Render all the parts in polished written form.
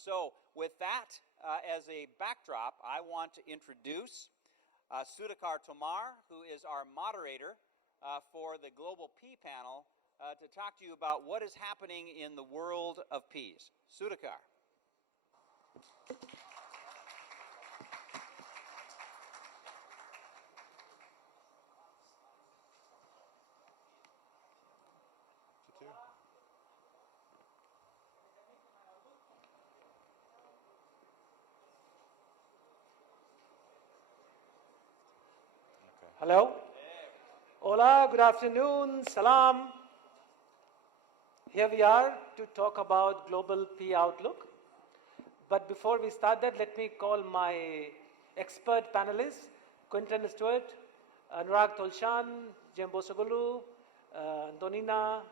So with that as a backdrop, I want to introduce Sudhakar Tomar, who is our moderator for the Global Pea Panel, to talk to you about what is happening in the world of peas. Sudhakar. Hello. Hola, good afternoon, salam. Here we are to talk about global pea outlook. But before we start that, let me call my expert panelists, Quinton, Stewart, Anurag, Tulshan, Cem Bogusoglu, Antonina,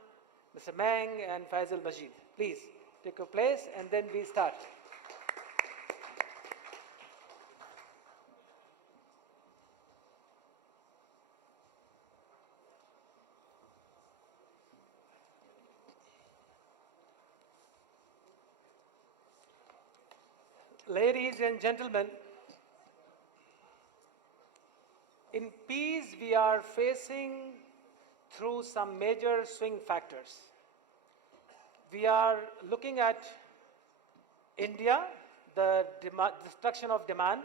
Mr. Meng, and Faisal, Majeed. Please take your place and then we start. Ladies and gentlemen, in peas we are facing through some major swing factors. We are looking at India, the destruction of demand.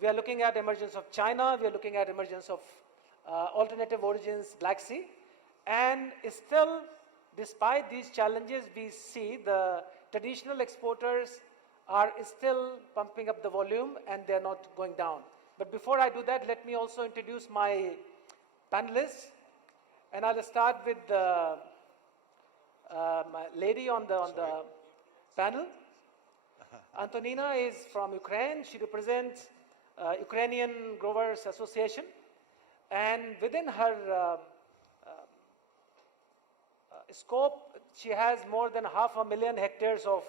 We are looking at emergence of China. We are looking at emergence of alternative origins, Black Sea. And still, despite these challenges, we see the traditional exporters are still pumping up the volume and they're not going down. But before I do that, let me also introduce my panelists. And I'll start with the my lady on the panel. Antonina is from Ukraine. She represents Ukrainian Growers Association. And within her scope, she has more than 500,000 hectares of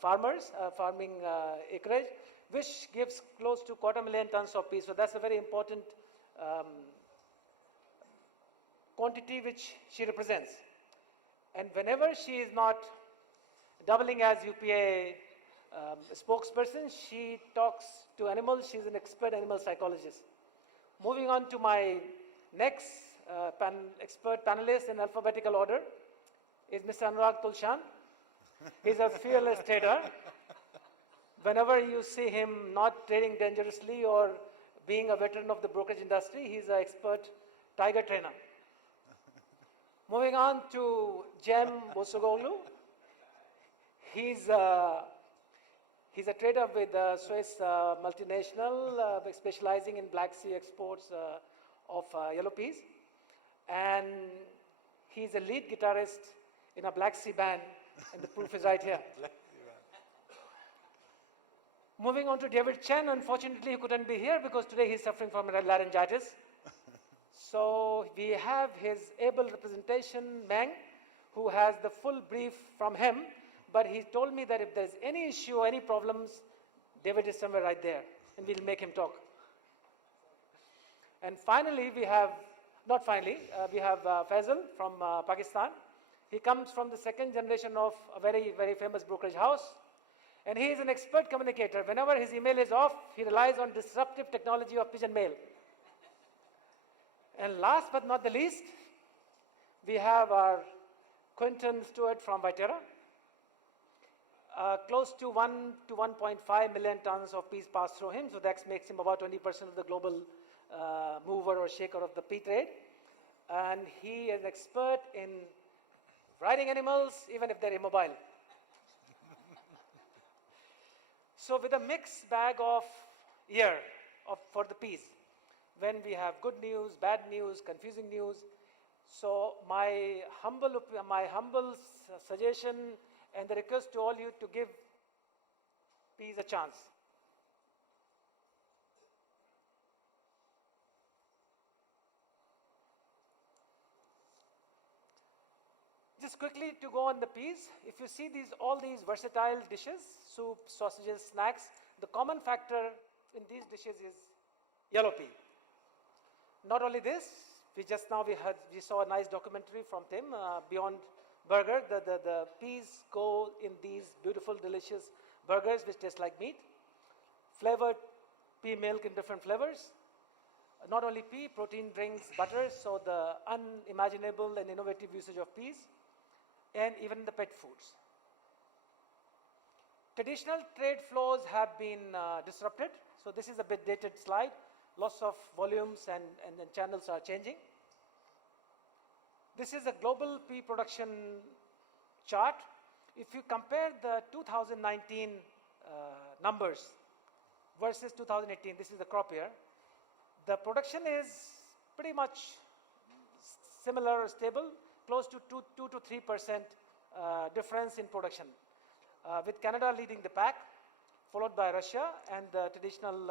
farming acreage, which gives close to 250,000 tons of peas. So that's a very important quantity which she represents. And whenever she is not doubling as UPA spokesperson, she talks to animals. She's an expert animal psychologist. Moving on to my next expert panelist in alphabetical order is Mr. Anurag Tulshan. He's a fearless trader. Whenever you see him not trading dangerously or being a veteran of the brokerage industry, he's an expert tiger trainer. Moving on to Cem Bogusoglu. He's a trader with a Swiss multinational specializing in Black Sea exports of yellow peas. And he's a lead guitarist in a Black Sea band, and the proof is right here. Moving on to David Chen. Unfortunately, he couldn't be here because today he's suffering from laryngitis. So we have his able representation, Meng, who has the full brief from him. But he told me that if there's any issue, any problems, David is somewhere right there, and we'll make him talk. And finally, we have Faisal from Pakistan. He comes from the second generation of a very, very famous brokerage house. And he is an expert communicator. Whenever his email is off, he relies on disruptive technology of pigeon mail. And last but not the least, we have our Quinton Stewart from Viterra. Close to 1 to 1.5 million tons of peas pass through him. So that makes him about 20% of the global mover or shaker of the pea trade. And he is an expert in riding animals, even if they're immobile. So with a mixed bag of year for the peas, when we have good news, bad news, confusing news. So my humble suggestion and the request to all you to give peas a chance. Just quickly to go on the peas, if you see all these versatile dishes, soup, sausages, snacks, the common factor in these dishes is yellow pea. Not only this, we saw a nice documentary from Tim, Beyond burger. The peas go in these beautiful, delicious burgers which taste like meat. Flavored pea milk in different flavors. Not only pea, protein drinks, butters, so the unimaginable and innovative usage of peas, and even the pet foods. Traditional trade flows have been disrupted. So this is a bit dated slide. Lots of volumes and channels are changing. This is a global pea production chart. If you compare the 2019 numbers versus 2018, this is the crop year, the production is pretty much similar or stable, close to 2 to 3% difference in production, with Canada leading the pack, followed by Russia and the traditional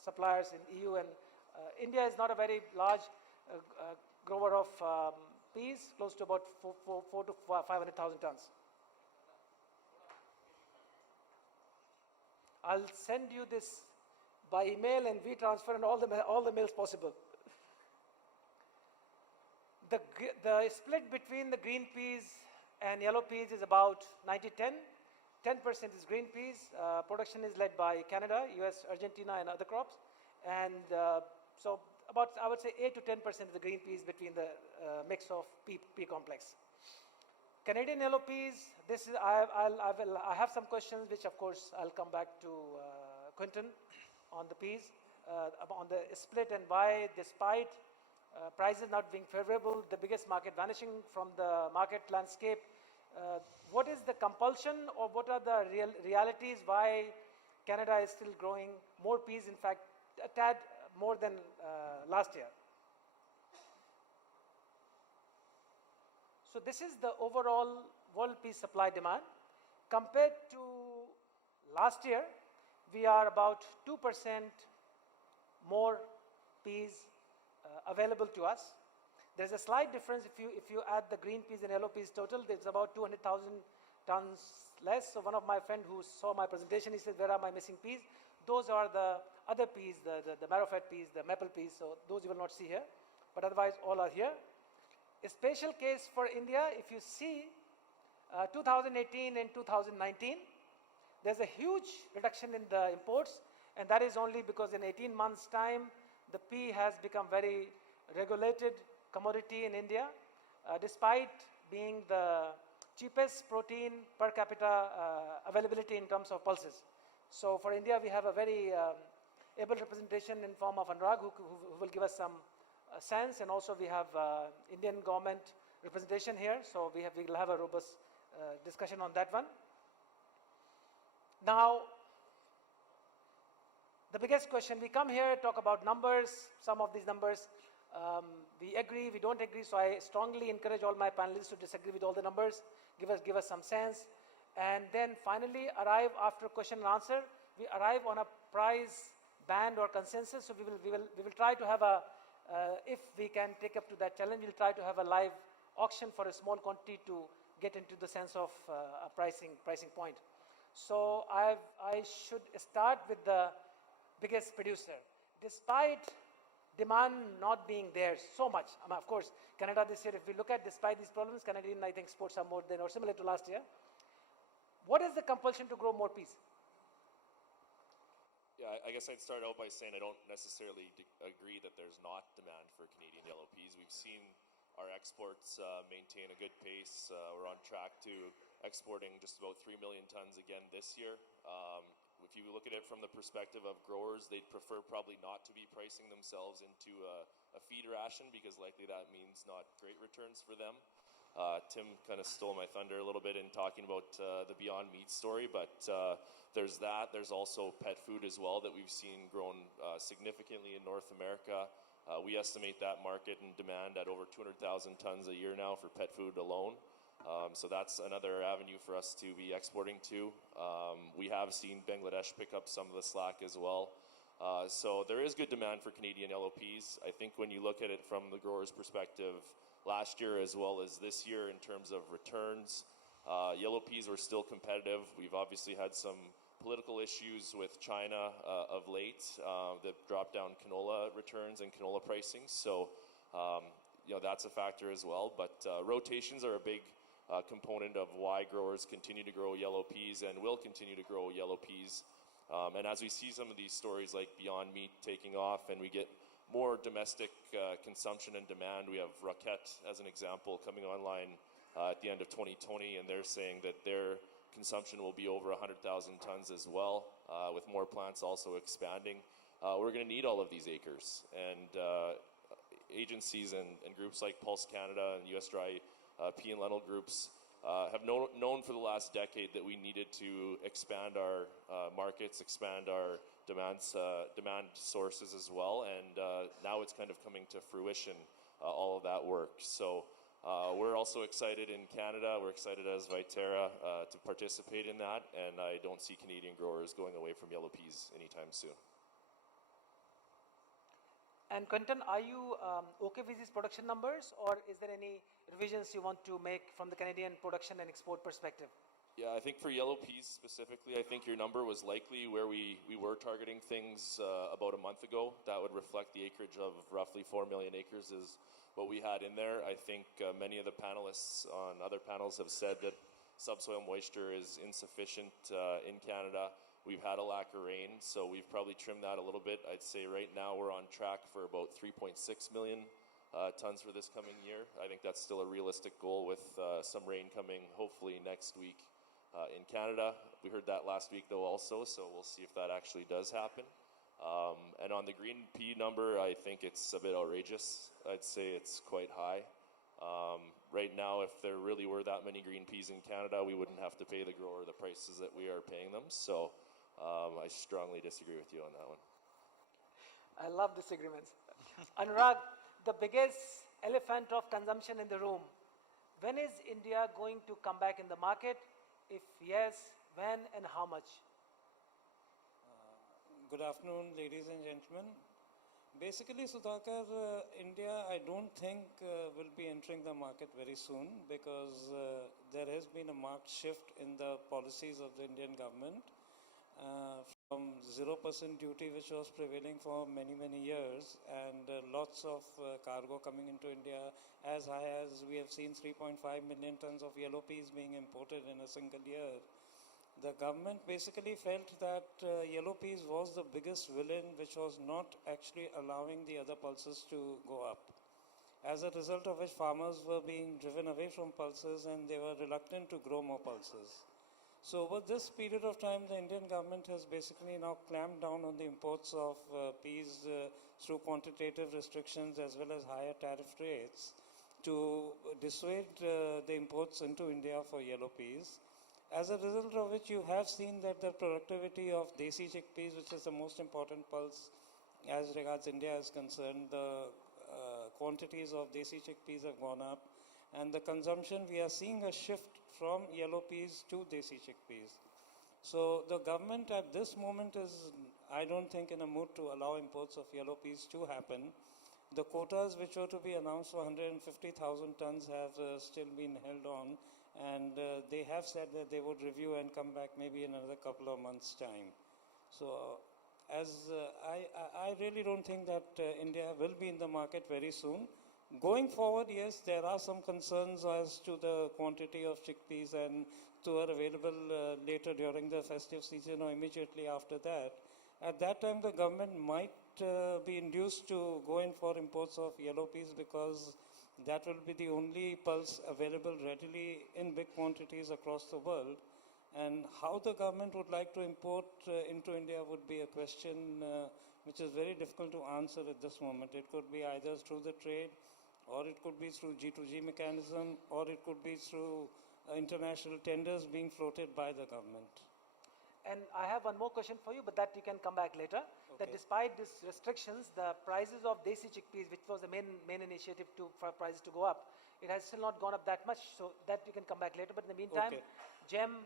suppliers in EU. And India is not a very large grower of peas, close to about 4 to 500,000 tons. I'll send you this by email and WeTransfer and all the mails possible. The split between the green peas and yellow peas is about 90-10. 10% is green peas. Production is led by Canada, US, Argentina, and other crops. And so about, I would say, 8 to 10% of the green peas between the mix of pea complex. Canadian yellow peas, this is, I have some questions which of course I'll come back to Quinton on the peas, on the split and why despite prices not being favorable, the biggest market vanishing from the market landscape, what is the compulsion or what are the realities why Canada is still growing more peas, in fact a tad more than last year. So this is the overall world pea supply demand. Compared to last year, we are about 2% more peas available to us. There's a slight difference if you add the green peas and yellow peas total, there's about 200,000 tons less. So one of my friends who saw my presentation, he said, where are my missing peas? Those are the other peas, the marrow-fed peas, the maple peas, so those you will not see here. But otherwise, all are here. A special case for India, if you see 2018 and 2019, there's a huge reduction in the imports, and that is only because in 18 months' time, the pea has become very regulated commodity in India, despite being the cheapest protein per capita availability in terms of pulses. So for India, we have a very able representation in form of Anurag, who will give us some sense, and also we have Indian government representation here, so we will have a robust discussion on that one. Now, the biggest question, we come here, talk about numbers, some of these numbers, we agree, we don't agree, so I strongly encourage all my panelists to disagree with all the numbers, give us some sense, and then finally arrive after question and answer, we arrive on a price band or consensus, so we will try to have a, if we can take up to that challenge, we'll try to have a live auction for a small quantity to get into the sense of a pricing point. So I should start with the biggest producer. Despite demand not being there so much, of course, Canada this year, if we look at despite these problems, Canadian, I think, exports are more than or similar to last year. What is the compulsion to grow more peas? Yeah, I guess I'd start out by saying I don't necessarily agree that there's not demand for Canadian yellow peas. We've seen our exports maintain a good pace. We're on track to exporting just about 3 million tons again this year. If you look at it from the perspective of growers, they'd prefer probably not to be pricing themselves into a feed ration because likely that means not great returns for them. Tim kind of stole my thunder a little bit in talking about the Beyond Meat story, but there's that. There's also pet food as well that we've seen grown significantly in North America. We estimate that market and demand at over 200,000 tons a year now for pet food alone. So that's another avenue for us to be exporting to. We have seen Bangladesh pick up some of the slack as well. So there is good demand for Canadian yellow peas. I think when you look at it from the grower's perspective, last year as well as this year in terms of returns, yellow peas were still competitive. We've obviously had some political issues with China of late that dropped down canola returns and canola pricing. So you know, that's a factor as well. But rotations are a big component of why growers continue to grow yellow peas and will continue to grow yellow peas. And as we see some of these stories like Beyond Meat taking off and we get more domestic consumption and demand, we have Roquette as an example coming online at the end of 2020, and they're saying that their consumption will be over 100,000 tons as well, with more plants also expanding. We're going to need all of these acres, and agencies and groups like Pulse Canada and US Dry pea and lentil groups have known for the last decade that we needed to expand our markets, expand our demand sources as well, and now it's kind of coming to fruition, all of that work. So we're also excited in Canada, we're excited as Viterra to participate in that, and I don't see Canadian growers going away from yellow peas anytime soon. And Quinton, are you okay with these production numbers, or is there any revisions you want to make from the Canadian production and export perspective? Yeah, I think for yellow peas specifically, I think your number was likely where we were targeting things about a month ago. That would reflect the acreage of roughly 4 million acres is what we had in there. I think many of the panelists on other panels have said that subsoil moisture is insufficient in Canada. We've had a lack of rain, so we've probably trimmed that a little bit. I'd say right now we're on track for about 3.6 million tons for this coming year. I think that's still a realistic goal with some rain coming hopefully next week in Canada. We heard that last week though also, so we'll see if that actually does happen. And on the green pea number, I think it's a bit outrageous. I'd say it's quite high. Right now, if there really were that many green peas in Canada, we wouldn't have to pay the grower the prices that we are paying them. So I strongly disagree with you on that one. I love disagreements. Anurag, the biggest elephant of consumption in the room. When is India going to come back in the market? If yes, when and how much? Good afternoon, ladies and gentlemen. Basically, Sudhakar, India, I don't think will be entering the market very soon, because there has been a marked shift in the policies of the Indian government from 0% duty, which was prevailing for many, many years, and lots of cargo coming into India, as high as we have seen 3.5 million tons of yellow peas being imported in a single year. The government basically felt that yellow peas was the biggest villain, which was not actually allowing the other pulses to go up. As a result of which, farmers were being driven away from pulses and they were reluctant to grow more pulses. So over this period of time, the Indian government has basically now clamped down on the imports of peas through quantitative restrictions as well as higher tariff rates to dissuade the imports into India for yellow peas. As a result of which, you have seen that the productivity of desi chickpeas, which is the most important pulse as regards India is concerned, the quantities of desi chickpeas have gone up, and the consumption, we are seeing a shift from yellow peas to desi chickpeas. So the government at this moment is, I don't think, in a mood to allow imports of yellow peas to happen. The quotas which were to be announced for 150,000 tons have still been held on, and they have said that they would review and come back maybe in another couple of months' time. So I really don't think that India will be in the market very soon. Going forward, yes, there are some concerns as to the quantity of chickpeas and to are available later during the festive season or immediately after that. At that time, the government might be induced to go in for imports of yellow peas, because that will be the only pulse available readily in big quantities across the world. And how the government would like to import into India would be a question which is very difficult to answer at this moment. It could be either through the trade, or it could be through G2G mechanism, or it could be through international tenders being floated by the government. And I have one more question for you, but that you can come back later. Okay. That despite these restrictions, the prices of desi chickpeas, which was the main initiative for prices to go up, it has still not gone up that much. So that you can come back later. But in the meantime, Okay. Cem,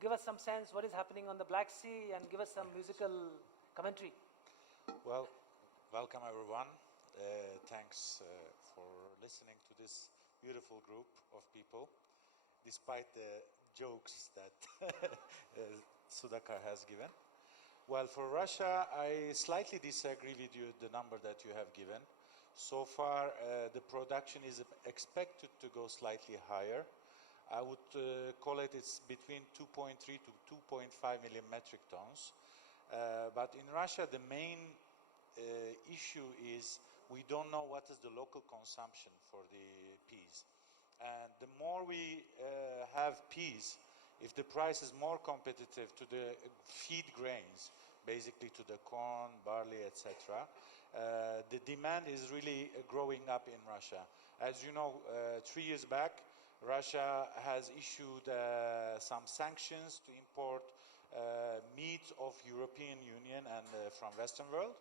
give us some sense what is happening on the Black Sea, and give us some musical commentary. Well, welcome everyone. Thanks for listening to this beautiful group of people, despite the jokes that Sudhakar has given. Well, for Russia, I slightly disagree with you, the number that you have given. So far, the production is expected to go slightly higher. I would call it's between 2.3 to 2.5 million metric tons. But in Russia, the main issue is we don't know what is the local consumption for the peas. And the more we have peas, if the price is more competitive to the feed grains, basically to the corn, barley, etc., the demand is really growing up in Russia. As you know, 3 years back, Russia has issued some sanctions to import meat of European Union and from Western world.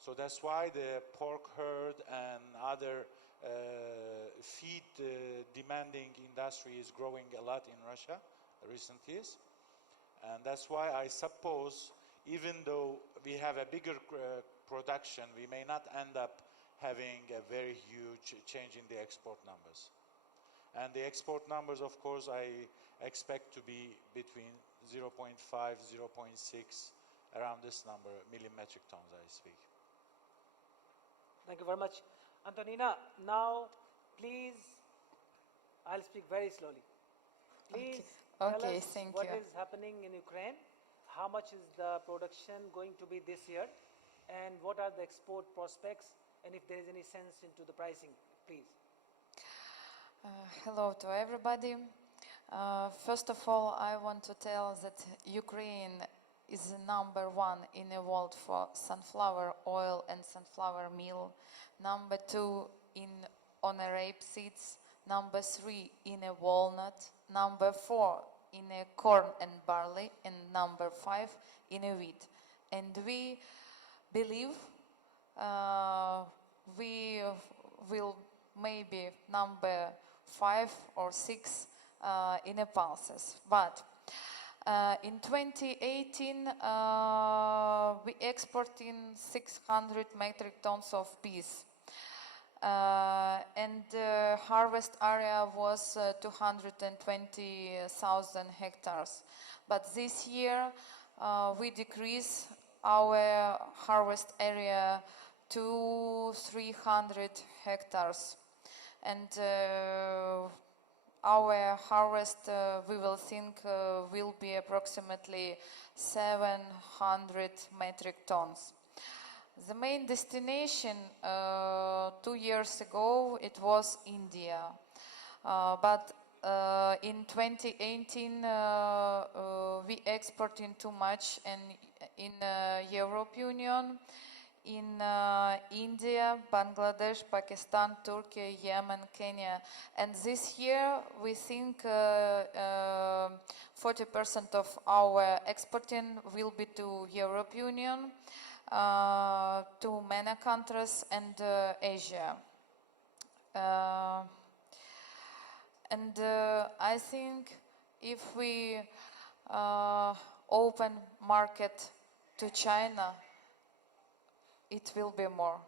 So that's why the pork herd and other feed demanding industry is growing a lot in Russia recent years. And that's why I suppose, even though we have a bigger production, we may not end up having a very huge change in the export numbers. And the export numbers, of course, I expect to be between 0.5, 0.6, around this number, million metric tons, I speak. Thank you very much. Antonina, now please, I'll speak very slowly. Please tell us thank what you. is happening in Ukraine, how much is the production going to be this year, and what are the export prospects, and if there is any sense into the pricing, please. Hello to everybody. First of all, I want to tell that Ukraine is number 1 in the world for sunflower oil and sunflower meal, number 2 on rapeseeds, number 3 in a walnut, number 4 in a corn and barley, and number 5 in a wheat. And we believe we will maybe number 5 or 6 in a pulses. But in 2018, we exported 600 metric tons of peas. And the harvest area was 220,000 hectares. But this year, we decrease our harvest area to 300 hectares. And our harvest, we will think, will be approximately 700 metric tons. The main destination 2 years ago, it was India. But in 2018, we exporting too much in European Union, in India, Bangladesh, Pakistan, Turkey, Yemen, Kenya. And this year, we think 40% of our exporting will be to European Union, to many countries, and Asia. And I think if we open market to China, it will be more.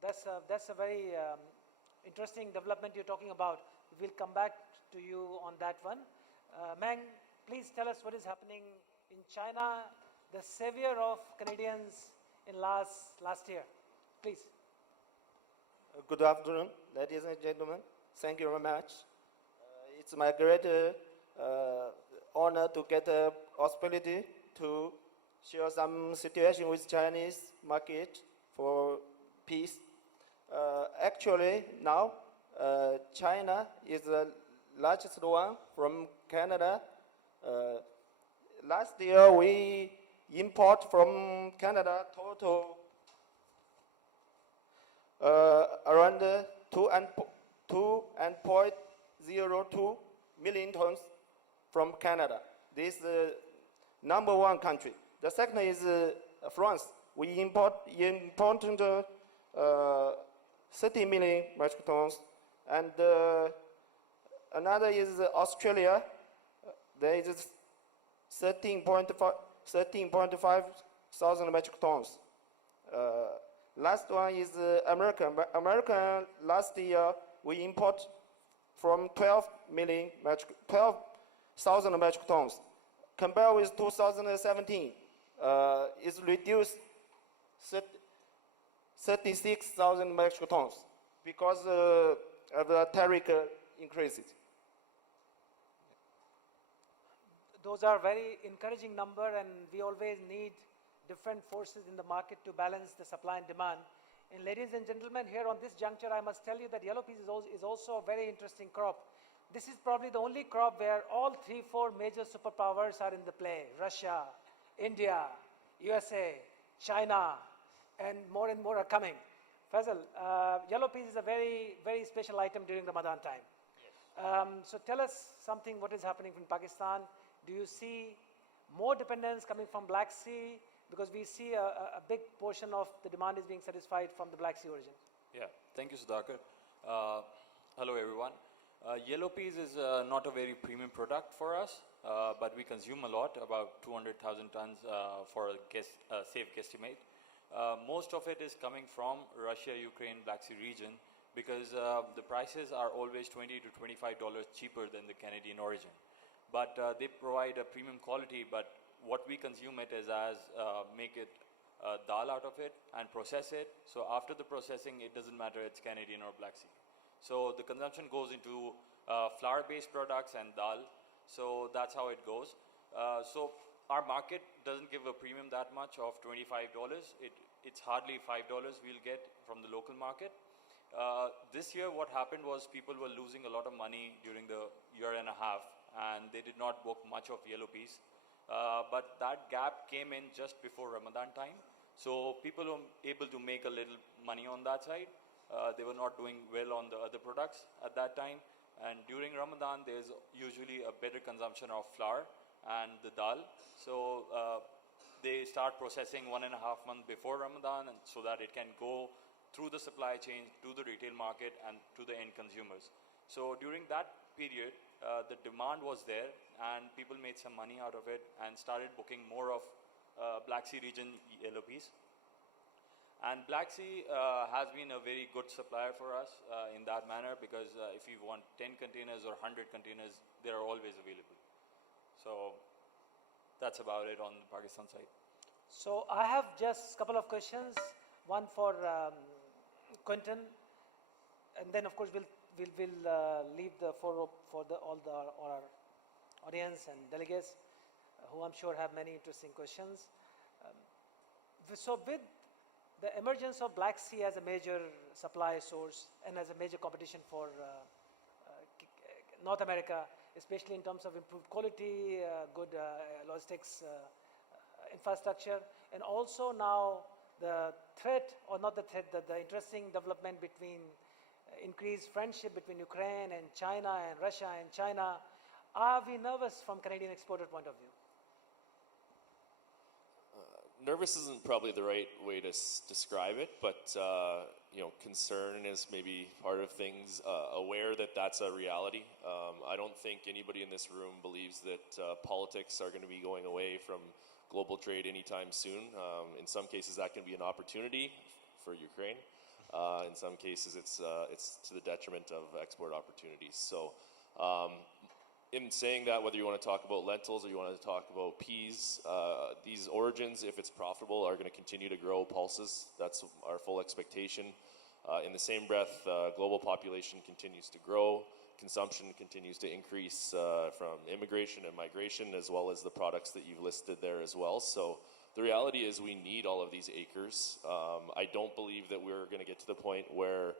That's a very interesting development you're talking about. We'll come back to you on that one. Meng, please tell us what is happening in China, the savior of Canadians in last year. Please. Good afternoon, ladies and gentlemen. Thank you very much. It's my great honor to get the possibility to share some situation with Chinese market for peace. Actually, now China is the largest one from Canada. Last year, we import from Canada total around 2.02 million tons from Canada. This is the number 1 country. The second is France. We import 30 million metric tons. And another is Australia. There is 13.5 thousand metric tons. Last one is American. American last year we import from 12,000 metric tons. Compared with 2017, it's reduced 36,000 metric tons because the tariff increases. Those are very encouraging number, and we always need different forces in the market to balance the supply and demand. And ladies and gentlemen, here on this juncture, I must tell you that yellow peas is also a very interesting crop. This is probably the only crop where all 3-4 major superpowers are in the play. Russia, India, USA, China, and more are coming. Faisal, yellow peas is a very, very special item during Ramadan time. Yes. So tell us something, what is happening in Pakistan. Do you see more dependence coming from Black Sea? Because we see a big portion of the demand is being satisfied from the Black Sea origin. Yeah, thank you, Sudhakar. Hello, everyone. Yellow peas is not a very premium product for us, but we consume a lot, about 200,000 tons for a safe guesstimate. Most of it is coming from Russia, Ukraine, Black Sea region, because the prices are always $20 to $25 cheaper than the Canadian origin. But they provide a premium quality, but what we consume it is as make it dal out of it and process it. So after the processing, it doesn't matter it's Canadian or Black Sea. So the consumption goes into flour-based products and dal. So that's how it goes. So our market doesn't give a premium that much of $25. It's hardly $5 we'll get from the local market. This year what happened was people were losing a lot of money during the year and a half, and they did not book much of yellow peas. But that gap came in just before Ramadan time. So people were able to make a little money on that side. They were not doing well on the other products at that time. And during Ramadan, there's usually a better consumption of flour and the dal. So they start processing 1.5 months before Ramadan, and so that it can go through the supply chain to the retail market and to the end consumers. So during that period, the demand was there, and people made some money out of it and started booking more of Black Sea region yellow peas. And Black Sea has been a very good supplier for us in that manner, because if you want 10 containers or 100 containers, they are always available. So that's about it on the Pakistan side. So I have just a couple of questions, one for Quinton, and then of course we'll leave the floor for all our audience and delegates, who I'm sure have many interesting questions. So with the emergence of Black Sea as a major supply source and as a major competition for North America, especially in terms of improved quality, good logistics infrastructure, and also now the threat, or not the threat, the interesting development between increased friendship between Ukraine and China and Russia and China. Are we nervous from Canadian exporter point of view? Nervous isn't probably the right way to describe it, but concern is maybe part of things. Aware that that's a reality. I don't think anybody in this room believes that politics are going to be going away from global trade anytime soon. In some cases, that can be an opportunity for Ukraine. In some cases, it's to the detriment of export opportunities. So. In saying that, whether you want to talk about lentils or you want to talk about peas, these origins, if it's profitable, are going to continue to grow pulses. That's our full expectation. In the same breath, global population continues to grow. Consumption continues to increase from immigration and migration, as well as the products that you've listed there as well. So the reality is we need all of these acres. I don't believe that we're going to get to the point where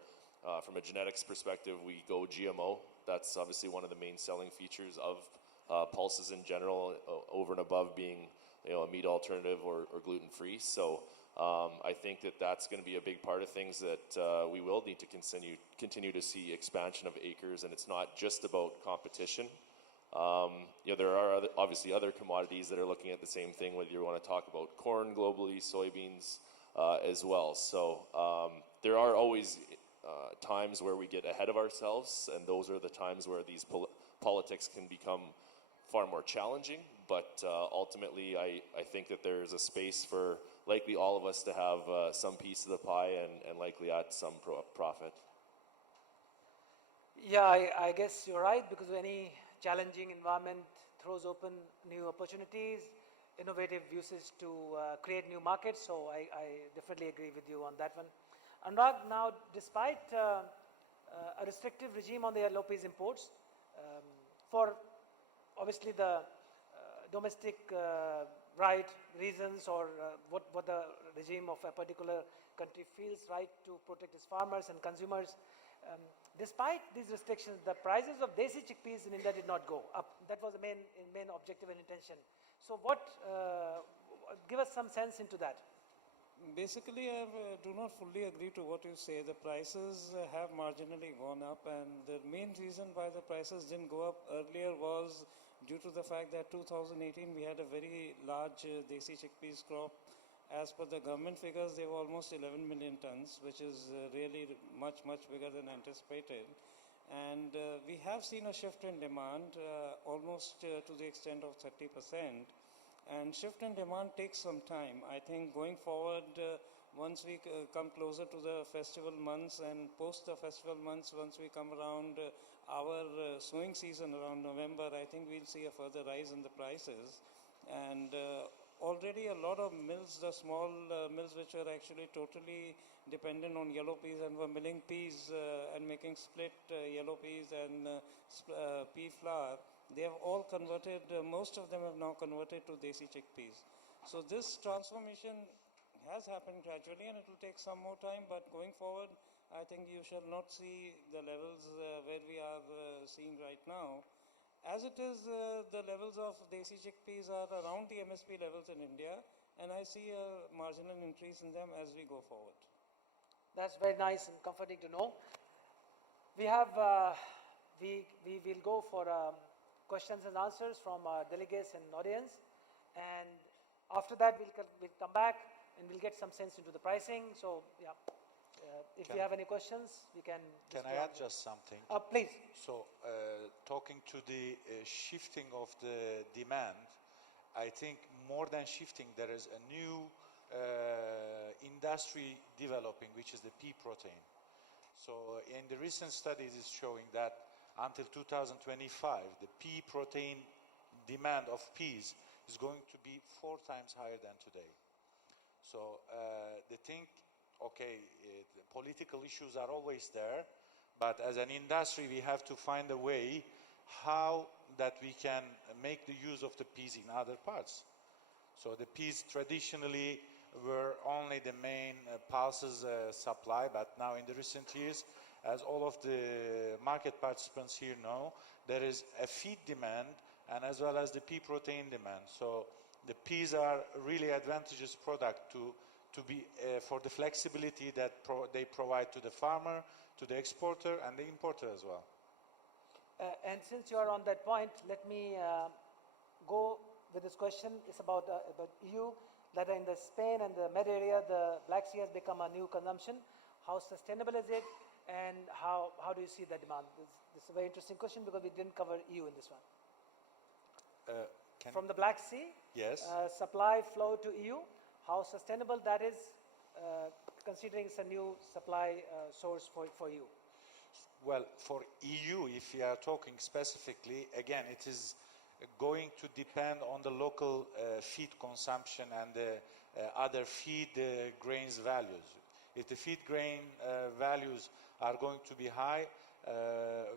from a genetics perspective, we go GMO. That's obviously one of the main selling features of pulses in general, over and above being a meat alternative or gluten-free. So I think that that's going to be a big part of things that we will need to continue to see expansion of acres, and it's not just about competition. There are obviously other commodities that are looking at the same thing, whether you want to talk about corn globally, soybeans as well. So there are always times where we get ahead of ourselves, and those are the times where these politics can become far more challenging. But ultimately, I think that there's a space for likely all of us to have some piece of the pie and likely at some profit. Yeah, I guess you're right, because any challenging environment throws open new opportunities, innovative uses to create new markets. So I definitely agree with you on that one. Anurag, now despite a restrictive regime on the yellow peas imports for obviously the domestic right reasons or what the regime of a particular country feels right to protect its farmers and consumers. Despite these restrictions, the prices of desi chickpeas in India did not go up. That was the main objective and intention. So give us some sense into that. Basically, I do not fully agree to what you say. The prices have marginally gone up, and the main reason why the prices didn't go up earlier was due to the fact that 2018 we had a very large desi chickpeas crop. As per the government figures, they were almost 11 million tons, which is really much bigger than anticipated. And we have seen a shift in demand almost to the extent of 30%. And shift in demand takes some time. I think going forward, once we come closer to the festival months and post the festival months, once we come around our sowing season around November, I think we'll see a further rise in the prices. And already a lot of mills, the small mills which were actually totally dependent on yellow peas and were milling peas and making split yellow peas and pea flour, they have all converted, most of them have now converted to desi chickpeas. So this transformation has happened gradually and it will take some more time, but going forward, I think you shall not see the levels where we are seeing right now. As it is, the levels of desi chickpeas are around the MSP levels in India, and I see a marginal increase in them as we go forward. That's very nice and comforting to know. We have, we will go for questions and answers from our delegates and audience, and after that we'll come back and we'll get some sense into the pricing. So yeah, if you have any questions, we can. Can I add just something? Please. So talking to the shifting of the demand, I think more than shifting, there is a new industry developing, which is the pea protein. So in the recent studies is showing that until 2025, the pea protein demand of peas is going to be 4 times higher than today. So they think, okay, the political issues are always there, but as an industry, we have to find a way how that we can make the use of the peas in other parts. So the peas traditionally were only the main pulses supply, but now in the recent years, as all of the market participants here know, there is a feed demand and as well as the pea protein demand. So the peas are really advantageous product to be for the flexibility that they provide to the farmer, to the exporter and the importer as well. And since you are on that point, let me go with this question. It's about EU, that in the Spain and the Med area, the Black Sea has become a new consumption. How sustainable is it? And how do you see the demand? This is a very interesting question because we didn't cover EU in this one. From the Black Sea, yes, supply flow to EU, how sustainable that is, considering it's a new supply source for you? Well, for EU, if we are talking specifically, again, it is going to depend on the local feed consumption and the other feed grains values. If the feed grain values are going to be high,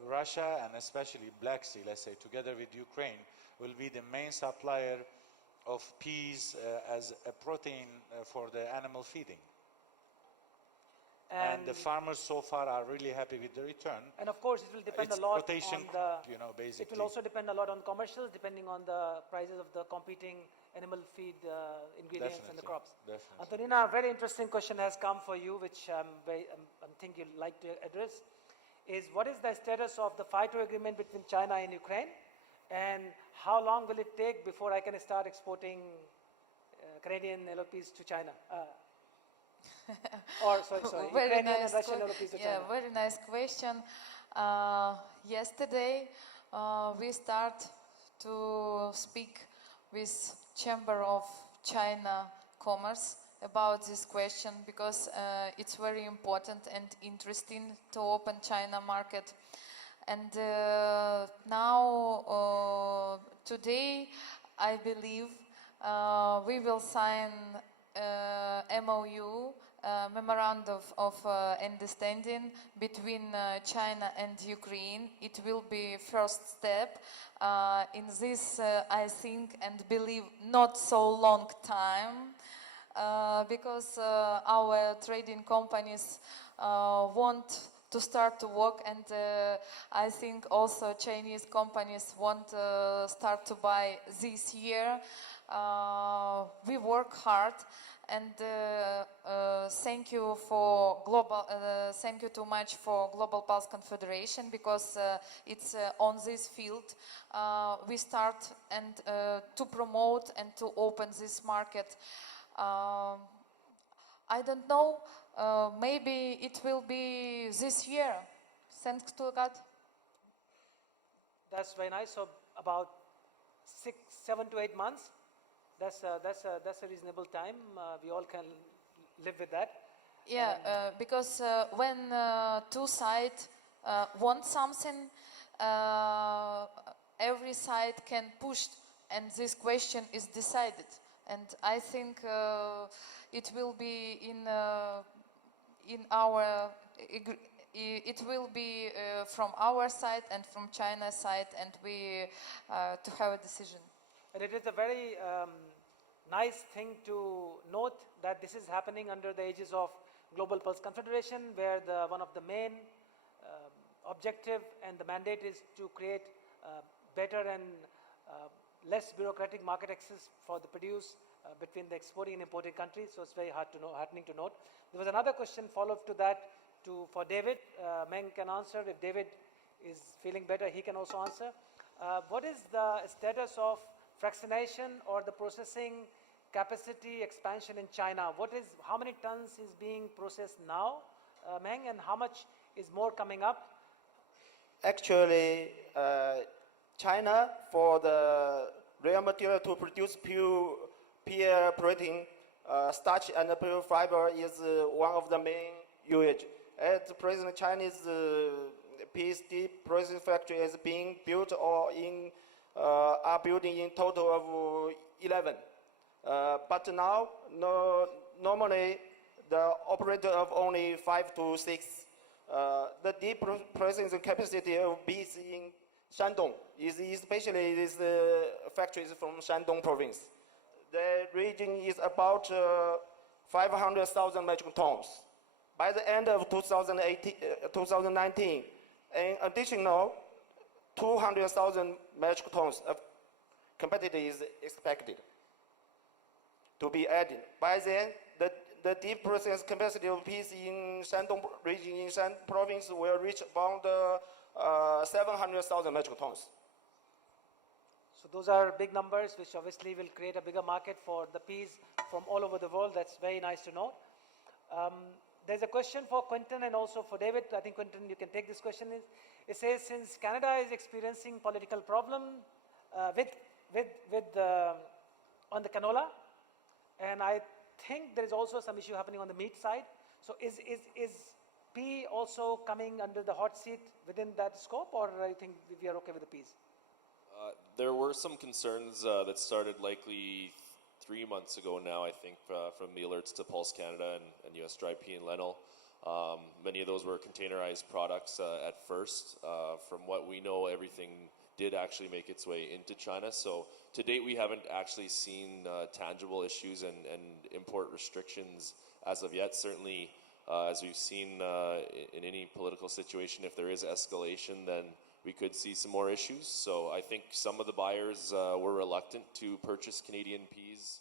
Russia and especially Black Sea, let's say, together with Ukraine, will be the main supplier of peas as a protein for the animal feeding. And the farmers so far are really happy with the return. And of course, it will depend it's a lot rotation, on the. You know, basically. It will also depend a lot on commercials, depending on the prices of the competing animal feed ingredients and the crops. Definitely. Antonina, a very interesting question has come for you, which I think you'd like to address. Is what is the status of the FITO agreement between China and Ukraine, and how long will it take before I can start exporting Canadian LOPs to China? Or sorry, Ukrainian and Russian LOPs to China. Yeah, very nice question. Yesterday, we start to speak with Chamber of China Commerce about this question because it's very important and interesting to open China market. And now, today, I believe we will sign MOU memorandum of understanding between China and Ukraine. It will be first step in this, I think and believe, not so long time, because our trading companies want to start to work, and I think also Chinese companies want to start to buy this year. We work hard, and thank you for thank you too much for Global Pulse Confederation, because it's on this field we start and to promote and to open this market. I don't know, maybe it will be this year, thanks to God. That's very nice. So about 6, 7 to 8 months. That's a reasonable time. We all can live with that. Yeah, because when two sides want something, every side can push, and this question is decided. And I think it will be in our. It will be from our side and from China's side, and we to have a decision. And it is a very nice thing to note that this is happening under the aegis of Global Pulse Confederation, where one of the main objective and the mandate is to create better and less bureaucratic market access for the produce between the exporting and importing countries. So it's very heartening to note. There was another question follow-up to that for David. Meng can answer. If David is feeling better, he can also answer. What is the status of fractionation or the processing capacity expansion in China? How many tons is being processed now, Meng, and how much is more coming up? Actually, China, for the raw material to produce pure protein, starch and pure fiber is one of the main usage. At present, Chinese PSD processing factory is being built or are building in total of 11. But now, normally, the operator of only 5 to 6. The deep processing capacity of bees in Shandong is especially these factories from Shandong province. The region is about 500,000 metric tons. By the end of 2019, an additional 200,000 metric tons of capacity is expected to be added. By then, the deep process capacity of peas in Shandong region in Shandong province will reach around 700,000 metric tons. So those are big numbers, which obviously will create a bigger market for the peas from all over the world. That's very nice to know. There's a question for Quinton and also for David. I think, Quinton, you can take this question. It says, since Canada is experiencing political problem on the canola, and I think there is also some issue happening on the meat side. So is pea also coming under the hot seat within that scope, or I think we are okay with the peas? There were some concerns that started likely 3 months ago now, I think, from the alerts to Pulse Canada and US Dry Pea and Lentil. Many of those were containerized products at first. From what we know, everything did actually make its way into China. So to date, we haven't actually seen tangible issues and import restrictions as of yet. Certainly, as we've seen in any political situation, if there is escalation, then we could see some more issues. So I think some of the buyers were reluctant to purchase Canadian peas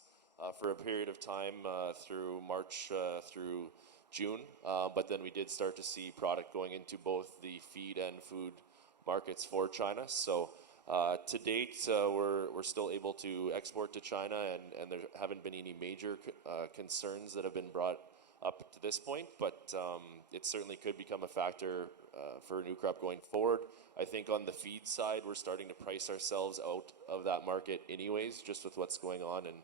for a period of time through March through June. But then we did start to see product going into both the feed and food markets for China. So to date, we're still able to export to China, and there haven't been any major concerns that have been brought up to this point, but it certainly could become a factor for new crop going forward. I think on the feed side, we're starting to price ourselves out of that market anyways, just with what's going on in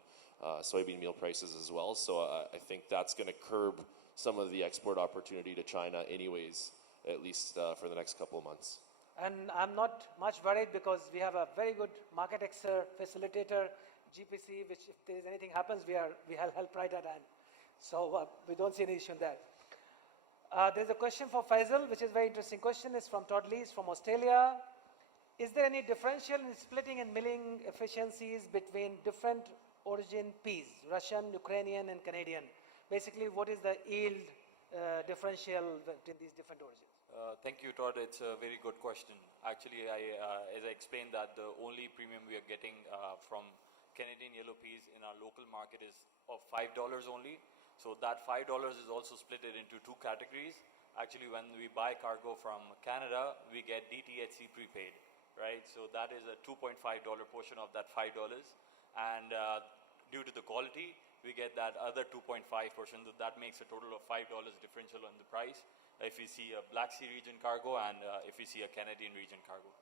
soybean meal prices as well. So I think that's going to curb some of the export opportunity to China anyways, at least for the next couple of months. And I'm not much worried because we have a very good market access facilitator, GPC, which if there is anything happens, we have help right at hand. So we don't see any issue in that. There's a question for Faisal, which is a very interesting question. It's from Todd Lees from Australia. Is there any differential in splitting and milling efficiencies between different origin peas, Russian, Ukrainian, and Canadian? Basically, what is the yield differential between these different origins? Thank you, Todd. It's a very good question. Actually, as I explained, that the only premium we are getting from Canadian yellow peas in our local market is of $5 only. So that $5 is also split into two categories. Actually, when we buy cargo from Canada, we get DTHC prepaid, right? So that is a $2.5 portion of that $5. And due to the quality, we get that other 2.5%. So that makes a total of $5 differential on the price if we see a Black Sea region cargo and if we see a Canadian region cargo.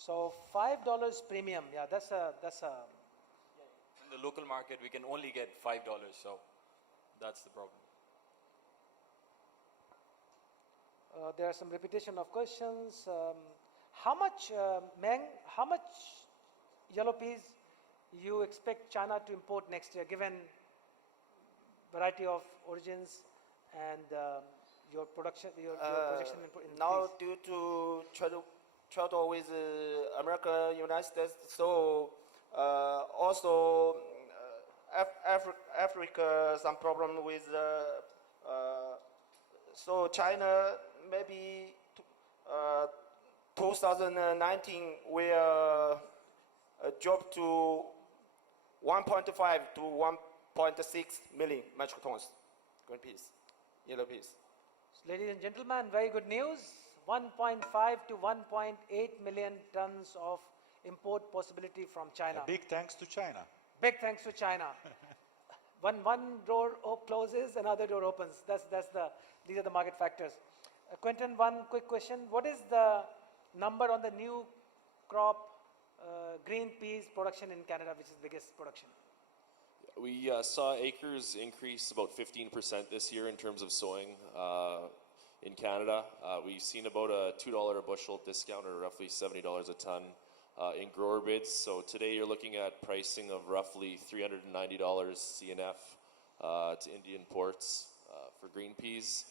So $5 premium, yeah, that's a. In the local market, we can only get $5, so that's the problem. There are some repetition of questions. How much, how much yellow peas you expect China to import next year, given variety of origins and your production, your projection in now peas? due to trade with America, United States, so also Africa some problem with so China maybe 2019 will drop to 1.5 to 1.6 million metric tons green peas, yellow peas. Ladies and gentlemen, very good news. 1.5 to 1.8 million tons of import possibility from China. A big thanks to China. Big thanks to China. One door closes, another door opens. These are the market factors. Quinton, one quick question. What is the number on the new crop green peas production in Canada, which is the biggest production? We saw acres increase about 15% this year in terms of sowing in Canada. We've seen about a $2 a bushel discount, or roughly $70 a ton in grower bids. So today you're looking at pricing of roughly $390 CNF to Indian ports for green peas.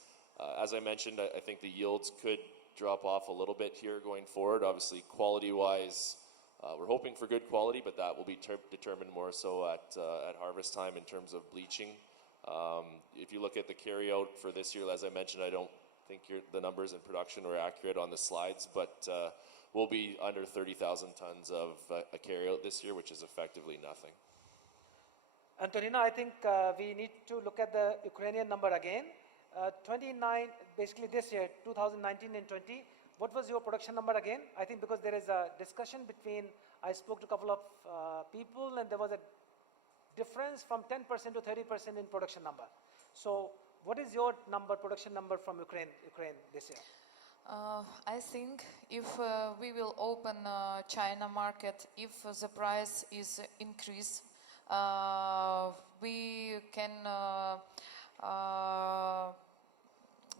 As I mentioned, I think the yields could drop off a little bit here going forward. Obviously, quality-wise, we're hoping for good quality, but that will be determined more so at harvest time in terms of bleaching. If you look at the carryout for this year, as I mentioned, I don't think the numbers in production were accurate on the slides, but we'll be under 30,000 tons of a carryout this year, which is effectively nothing. Antonina, I think we need to look at the Ukrainian number again. 29, basically this year, 2019 and 20, what was your production number again? I think because there is a discussion between, I spoke to a couple of people and there was a difference from 10% to 30% in production number. So what is your number, production number from Ukraine this year? I think if we will open China market, if the price is increased, we can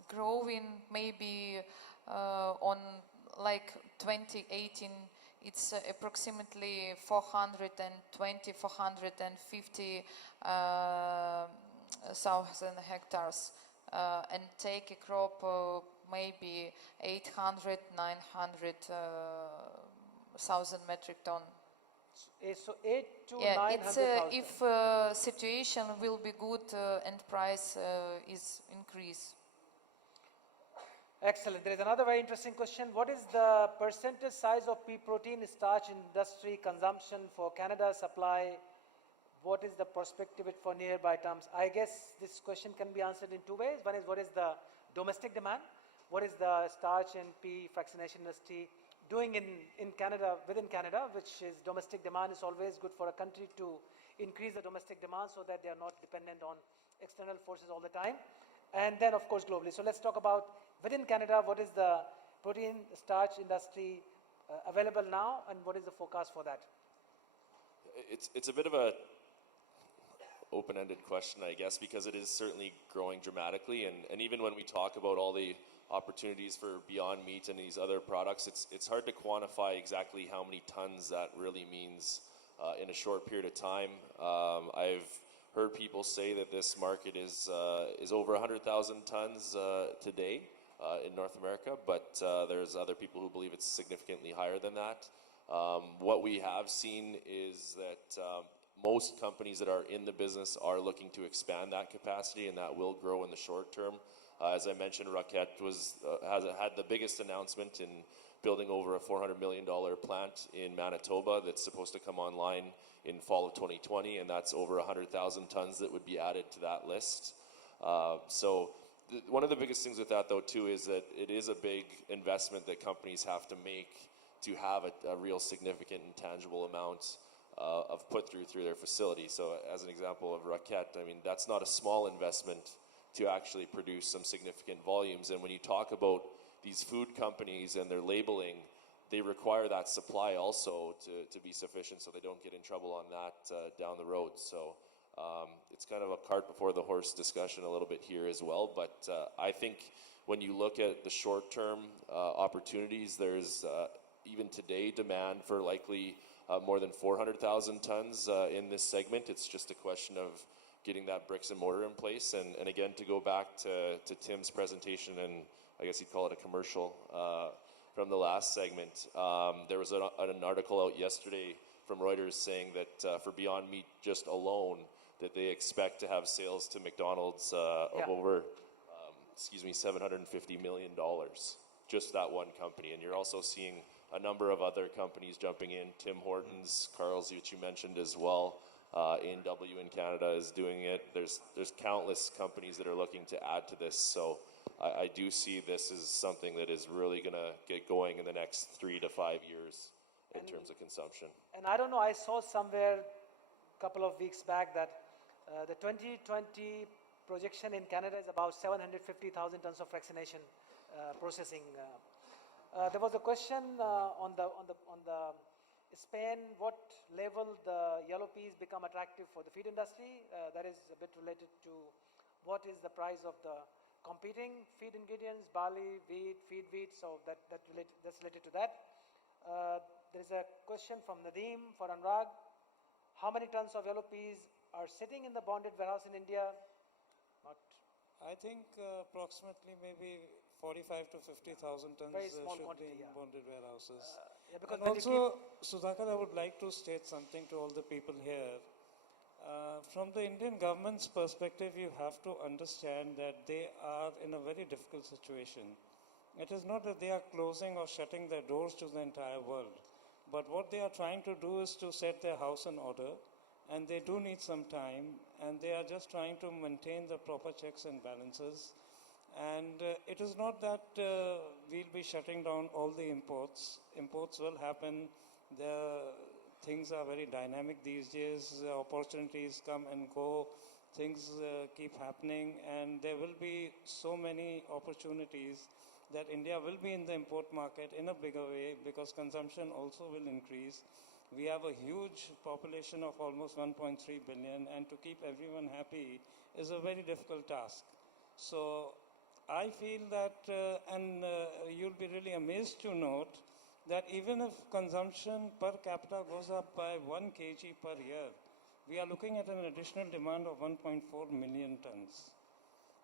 grow in maybe on like 2018, it's approximately 420, 450 thousand hectares, and take a crop maybe 800, 900 thousand metric ton. So 8 to Yeah, 900,000. if situation will be good and price is increase. Excellent. There is another very interesting question. What is the percentage size of pea protein starch industry consumption for Canada supply? What is the perspective for nearby terms? I guess this question can be answered in two ways. One is, what is the domestic demand? What is the starch and pea fractionation industry doing in Canada, within Canada, which is domestic demand is always good for a country to increase the domestic demand so that they are not dependent on external forces all the time. And then, of course, globally. So let's talk about within Canada, what is the protein starch industry available now, and what is the forecast for that? It's a bit of a open-ended question, I guess, because it is certainly growing dramatically, and even when we talk about all the opportunities for Beyond Meat and these other products, it's hard to quantify exactly how many tons that really means in a short period of time. I've heard people say that this market is over 100,000 tons today in North America, but there's other people who believe it's significantly higher than that. What we have seen is that most companies that are in the business are looking to expand that capacity, and that will grow in the short term. As I mentioned, Rocket has had the biggest announcement in building over a $400 million plant in Manitoba that's supposed to come online in fall of 2020, and that's over 100,000 tons that would be added to that list. One of the biggest things with that, though, too, is that it is a big investment that companies have to make to have a real significant and tangible amount of put through their facility. So as an example of Rocket, I mean, that's not a small investment to actually produce some significant volumes. And when you talk about these food companies and their labeling, they require that supply also to be sufficient so they don't get in trouble on that down the road. So it's kind of a cart before the horse discussion a little bit here as well. But I think when you look at the short-term opportunities, there's even today demand for likely more than 400,000 tons in this segment. It's just a question of getting that bricks and mortar in place. And again, to go back to Tim's presentation, and I guess you'd call it a commercial from the last segment, there was an article out yesterday from Reuters saying that for Beyond Meat just alone, that they expect to have sales to McDonald's of over, $750 million. Just that one company. And you're also seeing a number of other companies jumping in. Tim Hortons, Carl's, which you mentioned as well, A&W in Canada is doing it. There's countless companies that are looking to add to this. So I do see this as something that is really going to get going in the next 3 to 5 years in terms of consumption. And I don't know, I saw somewhere a couple of weeks back that the 2020 projection in Canada is about 750,000 tons of fractionation processing. There was a question on the Spain, what level the yellow peas become attractive for the feed industry. That is a bit related to what is the price of the competing feed ingredients, barley, wheat, feed wheat, so that's related to that. There is a question from Nadeem for Anurag. How many tons of yellow peas are sitting in the bonded warehouse in India? I think approximately maybe 45 to 50,000 tons Very small should quantity, be in bonded warehouses. Because And also, Sudhakar, I would like to state something to all the people here. From the Indian government's perspective, you have to understand that they are in a very difficult situation. It is not that they are closing or shutting their doors to the entire world, but what they are trying to do is to set their house in order, and they do need some time, and they are just trying to maintain the proper checks and balances. And it is not that we'll be shutting down all the imports. Imports will happen. Things are very dynamic these days. Opportunities come and go. Things keep happening, and there will be so many opportunities that India will be in the import market in a bigger way because consumption also will increase. We have a huge population of almost 1.3 billion, and to keep everyone happy is a very difficult task. So I feel that, you'll be really amazed to note that even if consumption per capita goes up by 1 kg per year, we are looking at an additional demand of 1.4 million tons.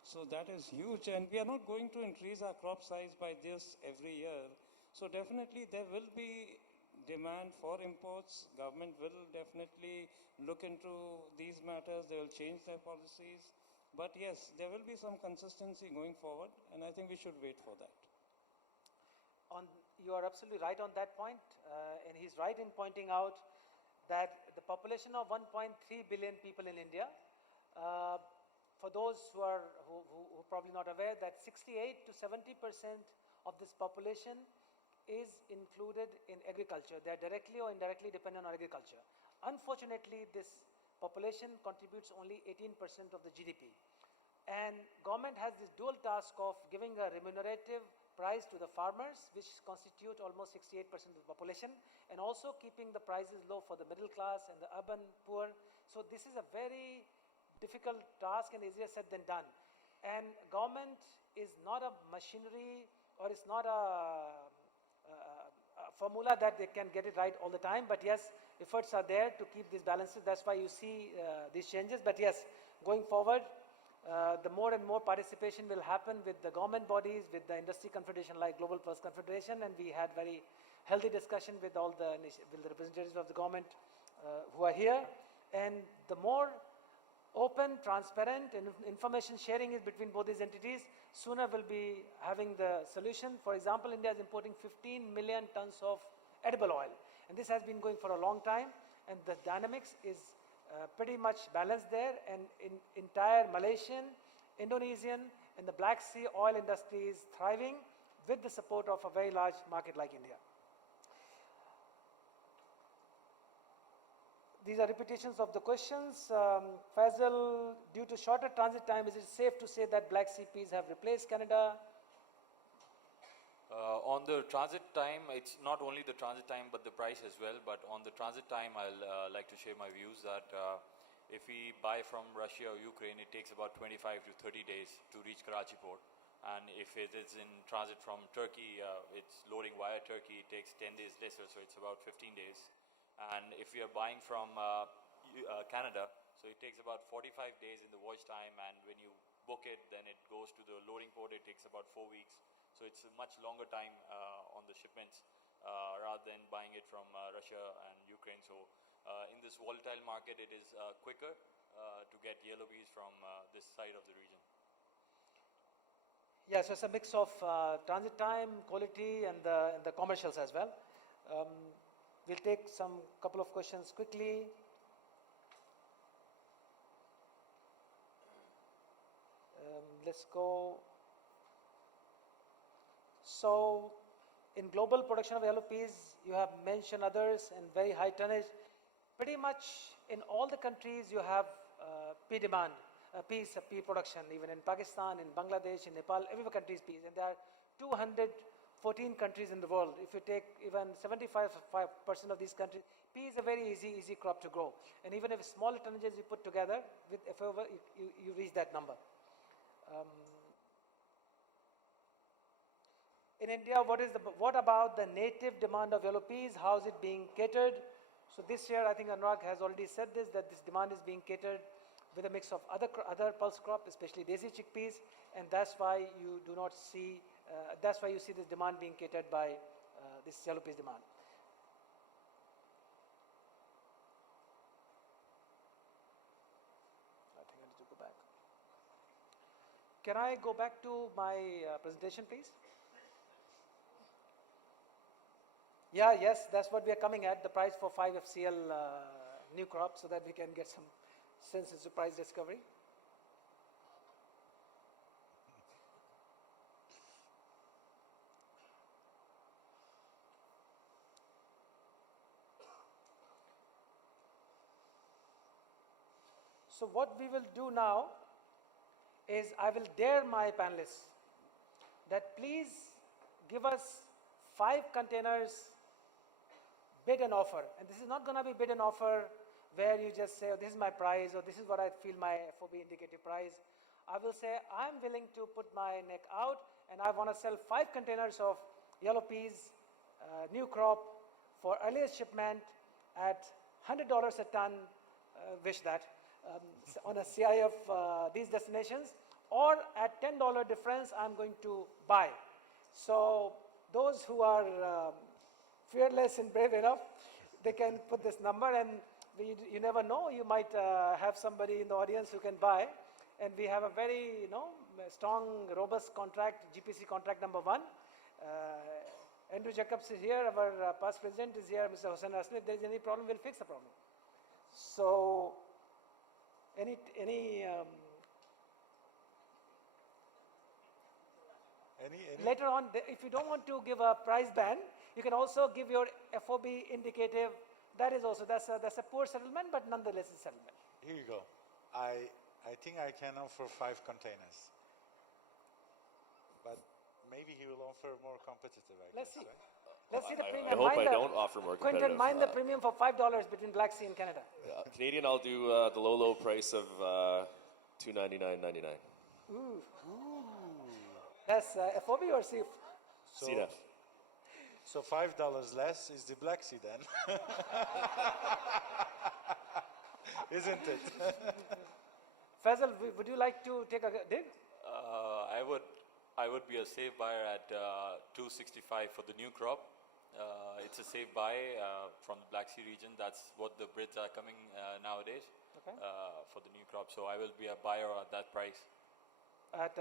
So that is huge, and we are not going to increase our crop size by this every year. So definitely there will be demand for imports. Government will definitely look into these matters. They will change their policies. But yes, there will be some consistency going forward, and I think we should wait for that. You are absolutely right on that point, and he's right in pointing out that the population of 1.3 billion people in India, for those who are probably not aware, that 68 to 70% of this population is included in agriculture. They are directly or indirectly dependent on agriculture. Unfortunately, this population contributes only 18% of the GDP. And government has this dual task of giving a remunerative price to the farmers, which constitute almost 68% of the population, and also keeping the prices low for the middle class and the urban poor. So this is a very difficult task and easier said than done. And government is not a machinery, or it's not a for formula that they can get it right all the time, but yes, efforts are there to keep these balances. That's why you see these changes. But yes, going forward, the more and more participation will happen with the government bodies, with the industry confederation like Global Pulse Confederation, and we had very healthy discussion with all the representatives of the government who are here. And the more open, transparent, and information sharing is between both these entities, sooner we'll be having the solution. For example, India is importing 15 million tons of edible oil, and this has been going for a long time, and the dynamics is pretty much balanced there, and in entire Malaysian, Indonesian, and the Black Sea oil industry is thriving with the support of a very large market like India. These are repetitions of the questions. Faisal, due to shorter transit time, is it safe to say that Black Sea peas have replaced Canada? On the transit time, it's not only the transit time but the price as well. But on the transit time, I'll like to share my views that if we buy from Russia or Ukraine, it takes about 25 to 30 days to reach Karachi port. And if it is in transit from Turkey, it's loading via Turkey, it takes 10 days lesser, so it's about 15 days. And if we are buying from Canada, so it takes about 45 days in the voyage time, and when you book it, then it goes to the loading port, it takes about 4 weeks. So it's a much longer time on the shipments rather than buying it from Russia and Ukraine. So in this volatile market, it is quicker to get yellow peas from this side of the region. Yeah, so it's a mix of transit time, quality, and the commercials as well. We'll take some couple of questions quickly. Let's go. So, in global production of yellow peas, you have mentioned others and very high tonnage. Pretty much in all the countries you have pea demand, pea production, even in Pakistan, in Bangladesh, in Nepal, every country is peas. And there are 214 countries in the world. If you take even 75% of these countries, pea is a very easy crop to grow. And even if smaller tonnages you put together, with you reach that number. In India, what about the native demand of yellow peas? How is it being catered? So this year, I think Anurag has already said this, that this demand is being catered with a mix of other pulse crop, especially desi chickpeas, and that's why you do not see, that's why you see this demand being catered by this yellow peas demand. I think I need to go back. Can I go back to my presentation, please? Yeah, yes, that's what we are coming at, the price for 5 FCL new crop, so that we can get some sense into price discovery. So what we will do now is I will dare my panelists that please give us 5 containers bid and offer. And this is not going to be bid and offer where you just say, oh, this is my price, or this is what I feel my FOB indicative price. I will say, I'm willing to put my neck out, and I want to sell 5 containers of yellow peas, new crop, for earliest shipment at $100 a ton, wish that, on a CIF these destinations, or at $10 difference, I'm going to buy. So those who are fearless and brave enough, they can put this number, and you never know, you might have somebody in the audience who can buy. And we have a very strong, robust contract, GPC contract number 1. Andrew Jacobs is here, our past president is here, Mr. Hussain Aslan. If there is any problem, we'll fix the problem. So, later on, if you don't want to give a price band, you can also give your FOB indicative. That is also, that's a poor settlement, but nonetheless it's settlement. Here you go. I think I can offer 5 containers. But maybe he will offer more competitive, Let's see. Right? Let's see the premium. I hope I don't offer more competitive. Quinton, mind the premium for $5 between Black Sea and Canada. Canadian, I'll do the low price of $299.99. Ooh. That's FOB or CF? CNF. So $5 less is the Black Sea then. Isn't it? Faisal, would you like to take a dig? I would be a safe buyer at 265 for the new crop. It's a safe buy from the Black Sea region. That's what the Brits are coming nowadays for the new crop. So I will be a buyer at that price. At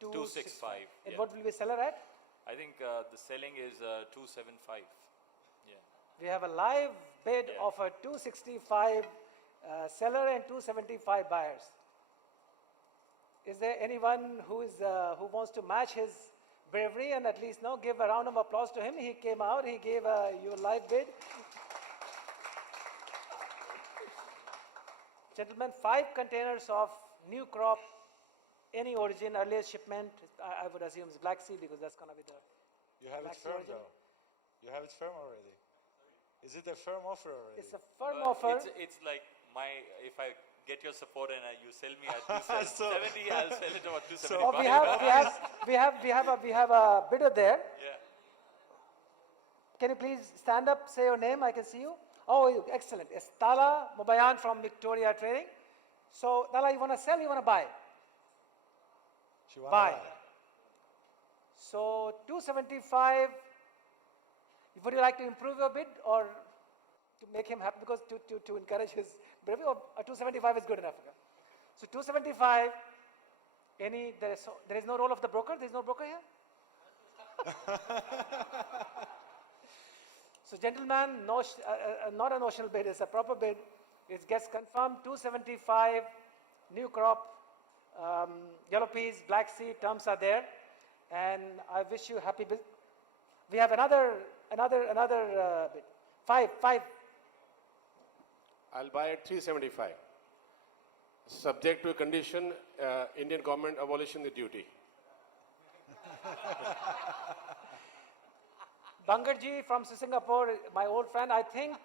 265. And Yeah. what will we sell it at? I think the selling is 275. Yeah. We have a live bid Yeah. of a 265 seller and 275 buyers. Is there anyone who wants to match his bravery and at least give a round of applause to him? He came out, he gave you a live bid. Gentlemen, 5 containers of new crop, any origin, earliest shipment, I would assume it's Black Sea because that's going to be the... You have it Black Sea firm origin. though. You have it firm already. Is it a firm offer already? It's a firm offer. It's like if I get your support and you sell me at So- 270, I'll sell it about 275. Oh, we have a bidder there. Yeah. Can you please stand up, say your name, I can see you. Oh, excellent. It's Tala Mubayan from Victoria Trading. So, Tala, you want to sell, you want to buy? She wanna Buy. So, 275, would you like to improve your bid or to make him happy because to encourage his bravery, or 275 is good enough? Okay? So, 275, there is no role of the broker? There is no broker here? So, gentlemen, not a notional bid, it's a proper bid. It gets confirmed, 275, new crop, yellow peas, Black Sea, terms are there. And I wish you happy business. We have another bid. Five. I'll buy at 375. Subject to a condition, Indian government abolishing the duty. Bangarji from Singapore, my old friend, I think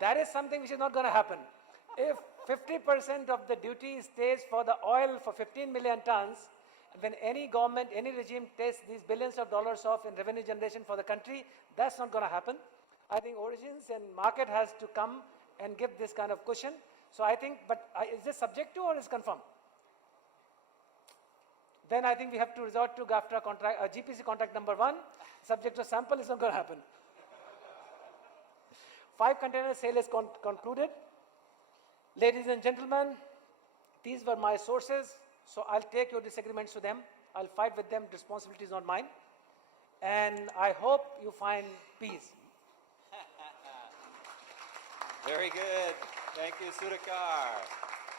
that is something which is not going to happen. If 50% of the duty stays for the oil for 15 million tons, when any government, any regime takes these billions of dollars off in revenue generation for the country, that's not going to happen. I think origins and market has to come and give this kind of cushion. So I think, is this subject to or is confirmed? Then I think we have to resort to GAFTA contract, GPC contract number 1, subject to sample is not going to happen. 5 container sale is concluded. Ladies and gentlemen, these were my sources, so I'll take your disagreements to them. I'll fight with them, responsibility is not mine. And I hope you find peace. Very good. Thank you, Sudhakar.